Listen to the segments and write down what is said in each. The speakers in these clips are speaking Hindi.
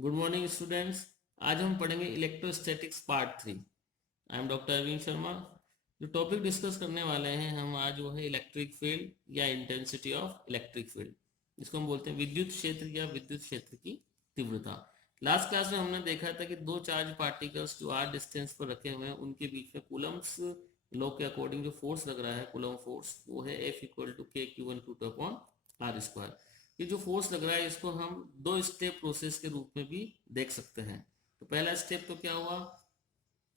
Good morning students. आज हम पढ़ेंगे electrostatics part 3। I am doctor Arvind Sharma. जो टॉपिक डिस्कस करने वाले हैं हम आज वो है इलेक्ट्रिक फील्ड या इंटेंसिटी ऑफ इलेक्ट्रिक फील्ड। इसको हम बोलते हैं विद्युत क्षेत्र या विद्युत क्षेत्र की तीव्रता। लास्ट क्लास में हमने देखा था कि दो चार्ज पार्टिकल्स जो आर डिस्टेंस पर रखे हुए हैं उनके बीच में कूलम्स लॉ के अकॉर्डिंग जो फोर्स लग रहा है कूलम फोर्स वो है F equal to K Q one Q two upon R square. ये जो फोर्स लग रहा है इसको हम दो स्टेप प्रोसेस के रूप में भी देख सकते हैं। तो पहला स्टेप तो क्या हुआ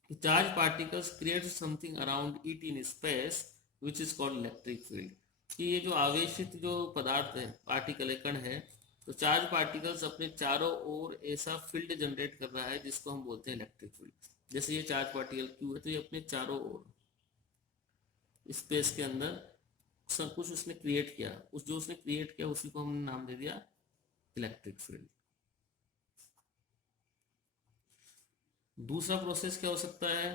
कि charge particles create something around it in space which is called electric field. कि ये जो आवेशित जो पदार्थ है पार्टिकल है कण है, तो चार्ज पार्टिकल्स अपने चारों ओर ऐसा फील्ड जनरेट कर रहा है जिसको हम बोलते हैं इलेक्ट्रिक फील्ड। जैसे ये चार्ज पार्टिकल क्यू है तो ये अपने चारों ओर स्पेस के अंदर सब कुछ उसने क्रिएट किया, उस जो उसने क्रिएट किया उसी को हमने नाम दे दिया इलेक्ट्रिक फील्ड। दूसरा प्रोसेस क्या हो सकता है?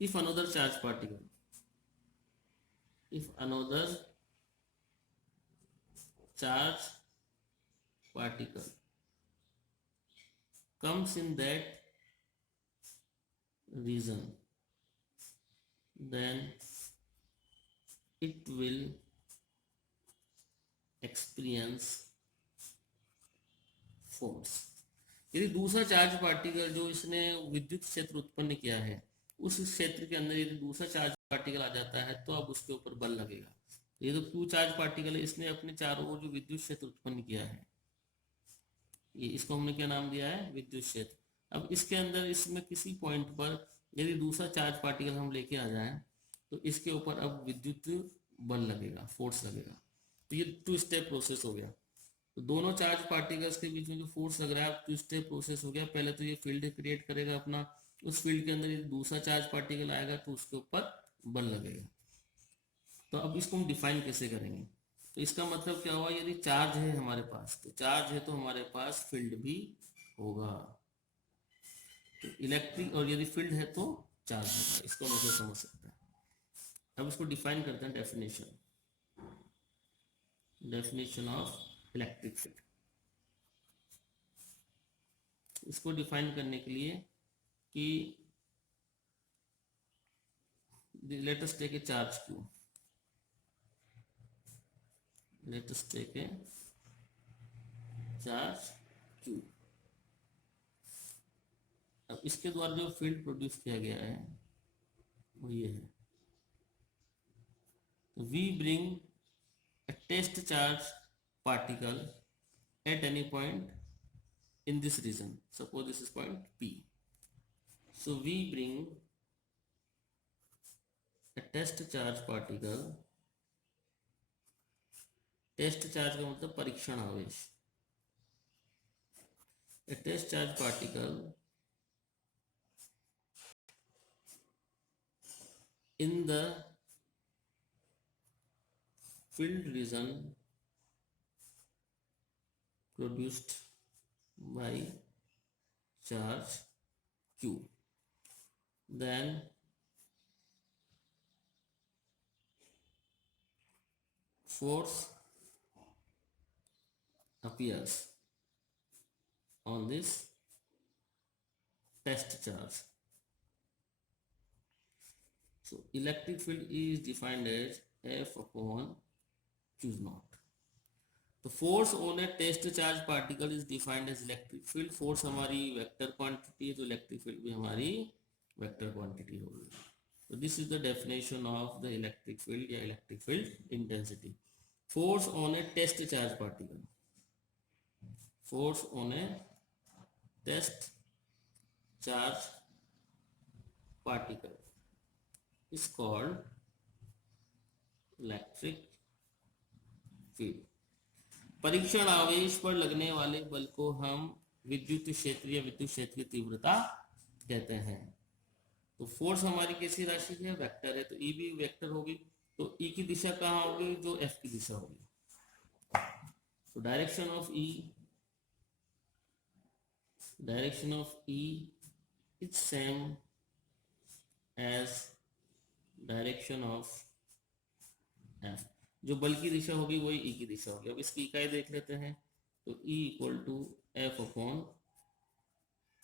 If another charge particle if another charge particle comes in that region, then it will experience force। यदि दूसरा चार्ज पार्टिकल जो इसने विद्युत क्षेत्र उत्पन्न किया है उस क्षेत्र के अंदर यदि दूसरा चार्ज पार्टिकल आ जाता है तो अब उसके ऊपर बल लगेगा। ये तो क्यू चार्ज पार्टिकल है, इसने अपने चारों ओर जो विद्युत क्षेत्र उत्पन्न किया है, ये इसको हमने क्या नाम दिया है? विद्युत क्षेत्र। अब इसके अंदर इसमें किसी पॉइंट पर यदि दूसरा चार्ज पार्टिकल हम लेके आ जाएं तो इसके ऊपर अब विद्युत बल लगेगा, फोर्स लगेगा। तो ये टू स्टेप प्रोसेस हो गया। तो दोनों चार्ज पार्टिकल्स के बीच में जो फोर्स लग रहा है टू स्टेप प्रोसेस हो गया। पहले तो ये फील्ड क्रिएट करेगा अपना, उस फील्ड के अंदर यदि दूसरा चार्ज पार्टिकल आएगा तो उसके ऊपर बल लगेगा। तो अब इसको हम डिफाइन कैसे करेंगे? तो इसका मतलब क्या हुआ, यदि चार्ज है हमारे पास तो चार्ज है तो हमारे पास फील्ड भी होगा। तो इलेक्ट्रिक और यदि फील्ड है तो चार्ज होगा, इसको हम ऐसे समझ सकते हैं। अब इसको डिफाइन करते हैं। Definition of electric field. इसको डिफाइन करने के लिए कि let us take a charge Q, let us take a charge Q. अब इसके द्वारा जो फील्ड प्रोड्यूस किया गया है वो ये है। तो we bring a test charge particle at any point in this region. Suppose this is point P. So we bring a test charge particle. Test charge का मतलब परीक्षण आवेश। A test charge particle in the field region produced by charge Q. Then force appears on this test charge. So electric field is defined as F upon Q naught. तो force on a test charge particle is defined as electric field. Force हमारी वेक्टर क्वांटिटी है तो इलेक्ट्रिक फील्ड भी हमारी वेक्टर क्वांटिटी होगी। तो this is the definition of the electric field या electric field intensity. Force on a test charge particle, force on a test charge particle is called electric field। परीक्षण आवेश पर लगने वाले बल को हम विद्युत क्षेत्र या विद्युत क्षेत्र की तीव्रता कहते हैं। तो फोर्स हमारी कैसी राशि है? वेक्टर है, तो E भी वेक्टर होगी। तो E की दिशा कहाँ होगी? जो F की दिशा होगी। तो direction of E is same as direction of F। जो बल की दिशा होगी वही ई की दिशा होगी। अब इसकी इकाई देख लेते हैं, तो E equal to F upon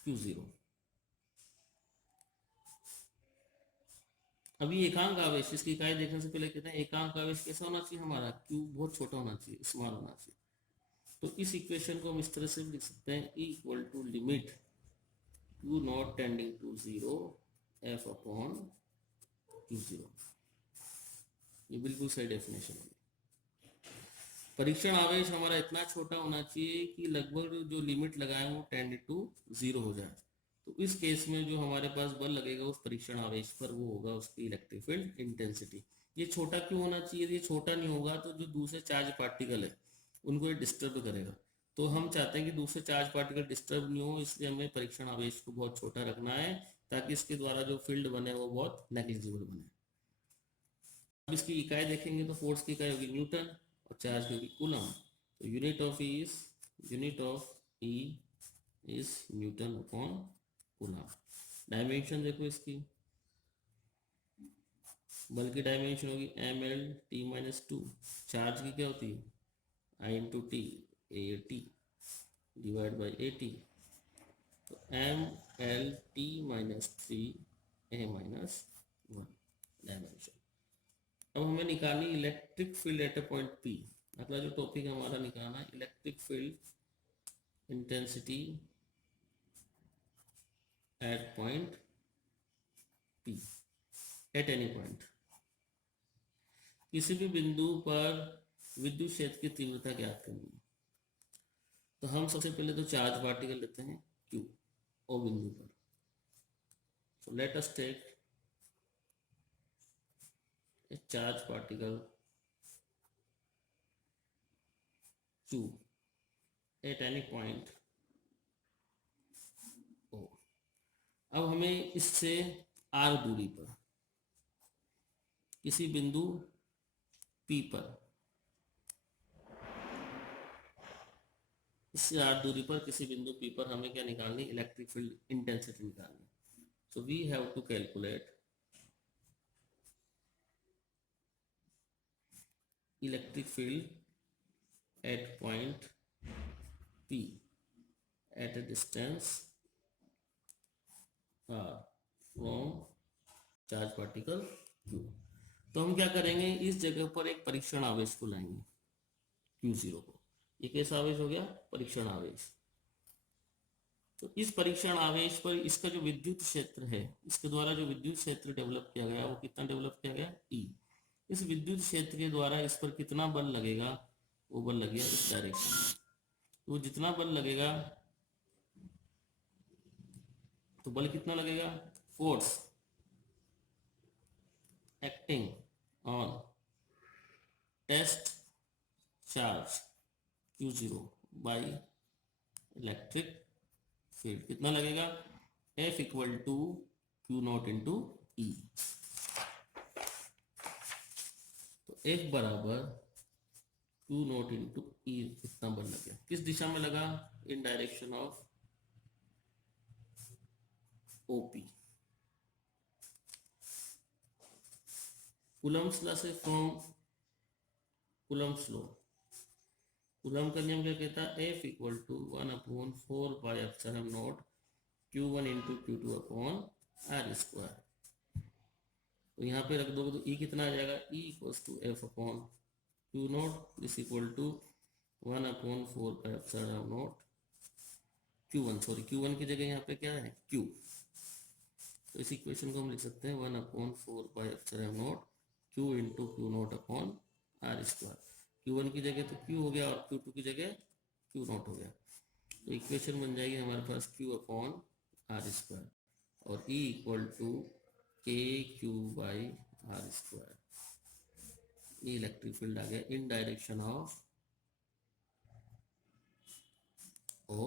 Q zero. अभी एकांक आवेश, इसकी इकाई देखने से पहले कहते हैं एकांक आवेश कैसा होना चाहिए हमारा, क्यू बहुत छोटा होना चाहिए, स्मॉल होना चाहिए। तो इस इक्वेशन को हम इस तरह से लिख सकते हैं, E equal to limit Q naught tending to zero F upon Q zero. ये बिल्कुल सही डेफिनेशन है। परीक्षण आवेश हमारा इतना छोटा होना चाहिए कि लगभग जो लिमिट लगाए वो टेंड टू जीरो हो जाए। तो इस केस में जो हमारे पास बल लगेगा उस परीक्षण आवेश पर वो होगा उसकी इलेक्ट्रिक फील्ड इंटेंसिटी। ये छोटा क्यों होना चाहिए, ये छोटा नहीं होगा तो जो दूसरे चार्ज पार्टिकल है उनको ये डिस्टर्ब करेगा। तो हम चाहते हैं कि दूसरे चार्ज पार्टिकल डिस्टर्ब नहीं हो, इसलिए हमें परीक्षण आवेश को बहुत छोटा रखना है ताकि इसके द्वारा जो फील्ड बने वो बहुत नेग्लिजिबल बने। अब इसकी इकाई देखेंगे तो फोर्स की इकाई होगी न्यूटन और चार्ज की होगी कूलम। तो unit of E is newton upon coulomb. Dimension देखो इसकी, बल की डायमेंशन होगी M L T minus two. Charge की क्या होती है I into T A T divide by A T. तो M L T minus three A minus one dimension. अब हमें निकालनी electric field at a point P. अगला जो टॉपिक हमारा निकालना है electric field intensity at point P, at any point. किसी भी बिंदु पर विद्युत क्षेत्र की तीव्रता ज्ञात करनी है। तो हम सबसे पहले तो चार्ज पार्टिकल लेते हैं क्यू ओ बिंदु पर। So let us take a charge particle Q at any point O। अब हमें इससे R दूरी पर किसी बिंदु P पर, इससे R दूरी पर किसी बिंदु P पर हमें क्या निकालनी, इलेक्ट्रिक फील्ड इंटेंसिटी निकालनी। So we have to calculate electric field at point P at a distance R from charge particle Q। तो हम क्या करेंगे, इस जगह पर एक परीक्षण आवेश को लाएंगे Q0 को। ये कैसा आवेश हो गया, परीक्षण आवेश। तो इस परीक्षण आवेश पर इसका जो विद्युत क्षेत्र है, इसके द्वारा जो विद्युत क्षेत्र डेवलप किया गया वो कितना डेवलप किया गया, E। इस विद्युत क्षेत्र के द्वारा इस पर कितना बल लगेगा, वो बल लगेगा इस डायरेक्शन में। तो जितना बल लगेगा, तो बल कितना लगेगा, force acting on test charge Q0 by electric field कितना लगेगा, F equal to Q naught into E. तो F बराबर क्यू नॉट इंटू ई कितना बल लगे, किस दिशा में लगा, in direction of OP। Coulomb's law से फ्रॉम कूलम्स लॉ, कूलम का नियम क्या कहता है, F equal to 1/4 pi epsilon naught Q1 into Q2 upon R square. तो यहाँ पे रख दोगे तो E कितना आ जाएगा, E equals to F upon Q naught is equal to 1/4 pi epsilon naught Q1, sorry Q1 की जगह यहाँ पे क्या है Q। तो इस इक्वेशन को हम लिख सकते हैं 1/4 pi epsilon naught Q into Q naught upon R square. Q1 की जगह तो Q हो गया और Q2 की जगह Q नॉट हो गया। तो इक्वेशन बन जाएगी हमारे पास Q अपॉन आर स्क्वायर और E equal to K Q by are square. ये इलेक्ट्रिक फील्ड आ गया इन डायरेक्शन ऑफ O